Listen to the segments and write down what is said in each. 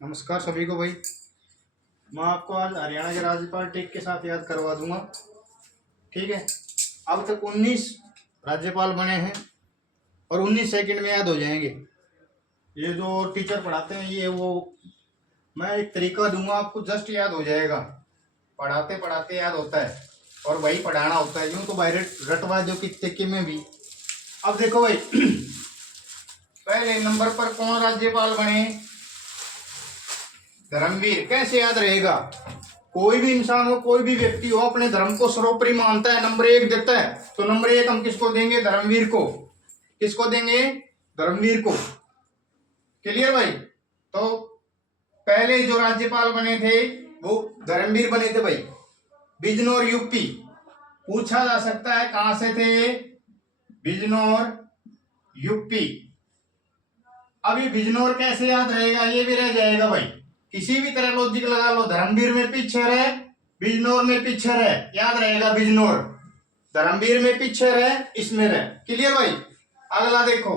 नमस्कार सभी को भाई। मैं आपको आज हरियाणा के राज्यपाल टिक के साथ याद करवा दूंगा। ठीक है। अब तक 19 राज्यपाल बने हैं और 19 सेकंड में याद हो जाएंगे। ये जो टीचर पढ़ाते हैं ये वो मैं एक तरीका दूंगा आपको, जस्ट याद हो जाएगा। पढ़ाते पढ़ाते याद होता है और वही पढ़ाना होता है, यूँ तो भाई रटवा दो कितने में भी। अब देखो भाई पहले नंबर पर कौन राज्यपाल बने? धर्मवीर। कैसे याद रहेगा? कोई भी इंसान हो, कोई भी व्यक्ति हो, अपने धर्म को सर्वोपरि मानता है, नंबर 1 देता है, तो नंबर 1 हम किसको देंगे? धर्मवीर को। किसको देंगे? धर्मवीर को। क्लियर भाई? तो पहले जो राज्यपाल बने थे वो धर्मवीर बने थे भाई। बिजनौर यूपी। पूछा जा सकता है कहां से थे? बिजनौर यूपी। अभी बिजनौर कैसे याद रहेगा? ये भी रह जाएगा भाई। किसी भी तरह लॉजिक लगा लो, धर्मवीर में पीछे रहे, बिजनौर में पीछे रहे, याद रहेगा बिजनौर। धर्मवीर में पीछे रहे, इसमें रहे। क्लियर भाई? अगला देखो,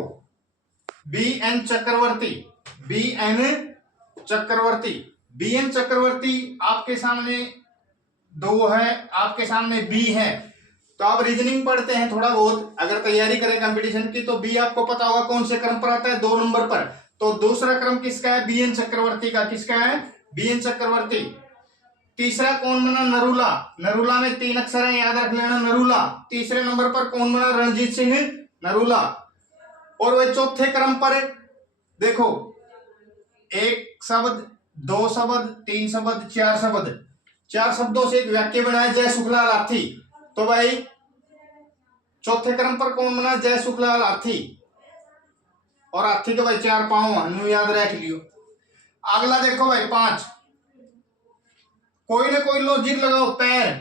बी एन चक्रवर्ती। बी एन चक्रवर्ती। बी एन चक्रवर्ती आपके सामने 2 है, आपके सामने बी है, तो आप रीजनिंग पढ़ते हैं थोड़ा बहुत, अगर तैयारी करें कंपटीशन की तो बी आपको पता होगा कौन से क्रम पर आता है? 2 नंबर पर। तो दूसरा क्रम किसका है? बी एन चक्रवर्ती का। किसका है? बी एन चक्रवर्ती। तीसरा कौन बना? नरूला। नरूला में 3 अक्षर है, याद रख लेना, नरूला। तीसरे नंबर पर कौन बना? रणजीत सिंह नरूला। और वह चौथे क्रम पर देखो, 1 शब्द, 2 शब्द, 3 शब्द, 4 शब्द, 4 शब्दों से एक वाक्य बना है, जय सुखलाल हाथी। तो भाई चौथे क्रम पर कौन बना? जय सुखलाल हाथी। और हाथी के भाई 4 पांव, हनु याद रख लियो। अगला देखो भाई 5, कोई ना कोई लॉजिक लगाओ। पैर,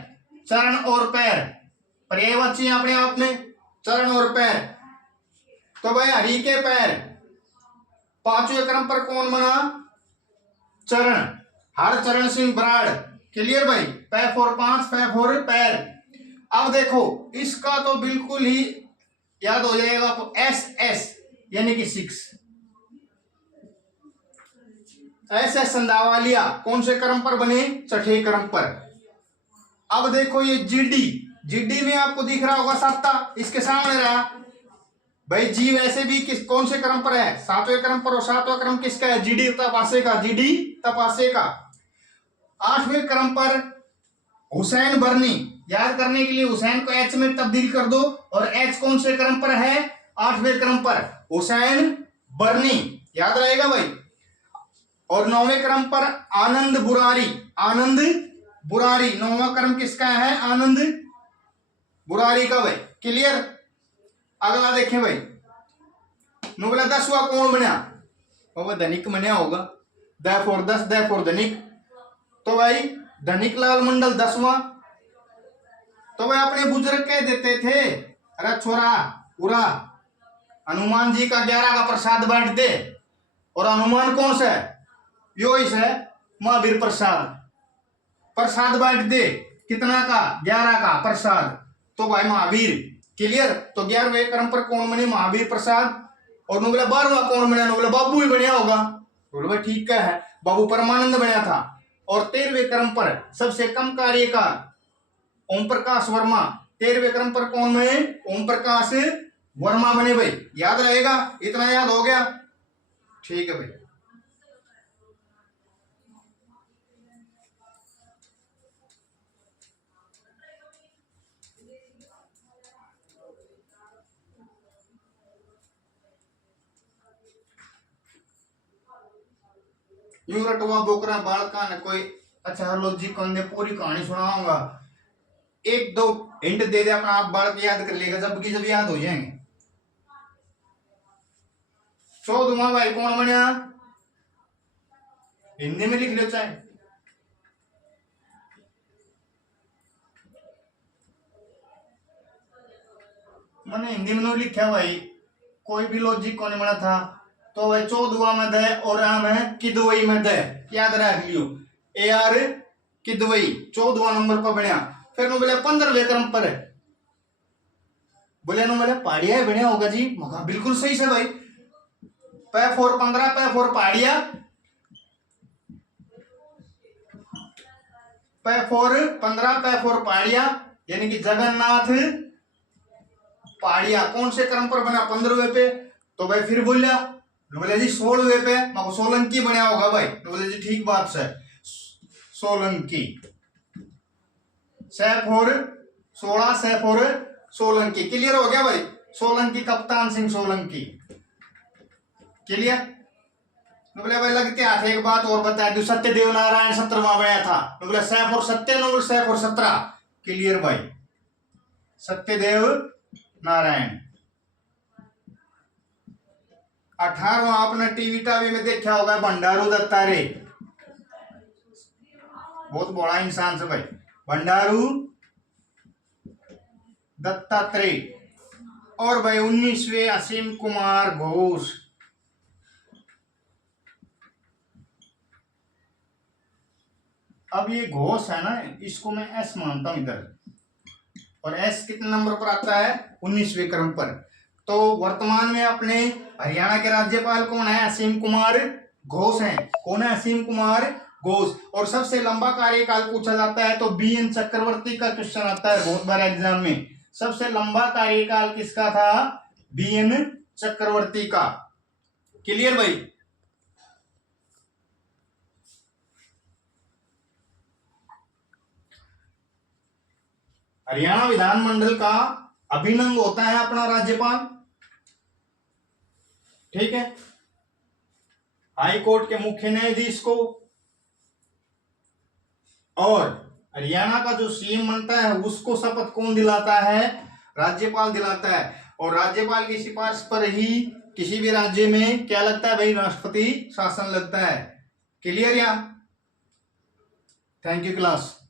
चरण और पैर, पर्यायवाची अपने आप में, चरण और पैर। तो भाई हरि के पैर। 5वें क्रम पर कौन बना? चरण। हर चरण सिंह बराड़। क्लियर भाई? पै फोर 5, पै फोर पैर। अब देखो इसका तो बिल्कुल ही याद हो जाएगा आपको, एस एस यानी कि 6। ऐसे संधावालिया कौन से क्रम पर बने? 6ठे क्रम पर। अब देखो ये जीडी। जीडी में आपको दिख रहा होगा 7, इसके सामने रहा भाई। जी वैसे भी किस कौन से क्रम पर है? 7वें क्रम पर। और 7वां क्रम किसका है? जीडी तपासे का। जीडी तपासे का। 8वें क्रम पर हुसैन बरनी। याद करने के लिए हुसैन को एच में तब्दील कर दो। और एच कौन से क्रम पर है? 8वें क्रम पर हुसैन बरनी। याद रहेगा भाई। और 9वें क्रम पर आनंद बुरारी। आनंद बुरारी 9वां क्रम किसका है? आनंद बुरारी का भाई। क्लियर? अगला देखें भाई, बोला 10वां कौन बना? वो धनिक बना होगा। द फॉर 10, द फॉर धनिक। तो भाई धनिक लाल मंडल 10वां। तो भाई अपने बुजुर्ग कह देते थे, अरे छोरा पूरा हनुमान जी का 11 का प्रसाद बांट दे। और हनुमान कौन सा है? यो इस है, महावीर प्रसाद। प्रसाद बांट दे। कितना का? 11 का प्रसाद। तो भाई महावीर। क्लियर? तो 11वें क्रम पर कौन बने? महावीर प्रसाद। और बोला 12वां कौन बना? बोला बाबू ही बनया होगा। बोले भाई ठीक है, बाबू परमानंद बना था। और 13वें क्रम पर सबसे कम कार्यकाल ओम प्रकाश वर्मा। 13वें क्रम पर कौन बने? ओम प्रकाश वर्मा बने भाई। याद रहेगा? इतना याद हो गया? ठीक है भाई। यूं रटवा बोकरा बालका ने कोई अच्छा लॉजिक कौन दे, पूरी कहानी सुनाऊंगा। 1-2 हिंट दे दे, अपना आप बालक याद कर लेगा, जब की जब याद हो जाएंगे। 14वां भाई कौन बना? हिंदी में लिख लो चाहे। मैंने हिंदी में नहीं लिखा भाई, कोई भी लॉजिक कौन बना था। तो भाई 14वां में दे और आम है किदवई में दे। याद रख लियो, ए आर किदवई 14वां नंबर पर बनया। फिर नो बोले 15वें क्रम पर है। बोले नो बोले पहाड़िया ही बनया होगा जी। मगा बिल्कुल सही से भाई। पै फोर 15, पै फोर पहाड़िया, पै फोर 15, पै फोर पहाड़िया, यानी कि जगन्नाथ पहाड़िया कौन से क्रम पर बना? 15वें पे। तो भाई फिर बोलिया, बोले जी 16वें पे, मगर सोलंकी बनया होगा भाई। तो बोले जी ठीक बात से, सोलंकी। सै फोर 16, सै फोर सोलंकी। क्लियर हो गया भाई? सोलंकी, कप्तान सिंह सोलंकी। क्लियर? तो बोले भाई लगते हाथ एक बात और बता दो, सत्यदेव नारायण 17वां बनाया था। तो बोले सैफ और सत्य, नो बोले सैफ और 17। क्लियर भाई? सत्यदेव नारायण। 18वां आपने टीवी टावी में देखा होगा, भंडारू दत्तात्रेय। बहुत बड़ा इंसान से भाई, भंडारू दत्तात्रेय। और भाई 19वें असीम कुमार घोष। अब ये घोष है ना, इसको मैं एस मानता हूं इधर, और एस कितने नंबर पर आता है? 19वें क्रम पर। तो वर्तमान में अपने हरियाणा के राज्यपाल कौन है? असीम कुमार घोष हैं। कौन है? असीम कुमार घोष। और सबसे लंबा कार्यकाल पूछा जाता है तो बीएन चक्रवर्ती का क्वेश्चन आता है बहुत बार एग्जाम में। सबसे लंबा कार्यकाल किसका था? बीएन चक्रवर्ती का। क्लियर भाई? हरियाणा विधानमंडल का अभिनंग होता है अपना राज्यपाल। ठीक है? हाई कोर्ट के मुख्य न्यायाधीश को, और हरियाणा का जो सीएम बनता है उसको शपथ कौन दिलाता है? राज्यपाल दिलाता है। और राज्यपाल की सिफारिश पर ही किसी भी राज्य में क्या लगता है भाई? राष्ट्रपति शासन लगता है। क्लियर? या थैंक यू क्लास।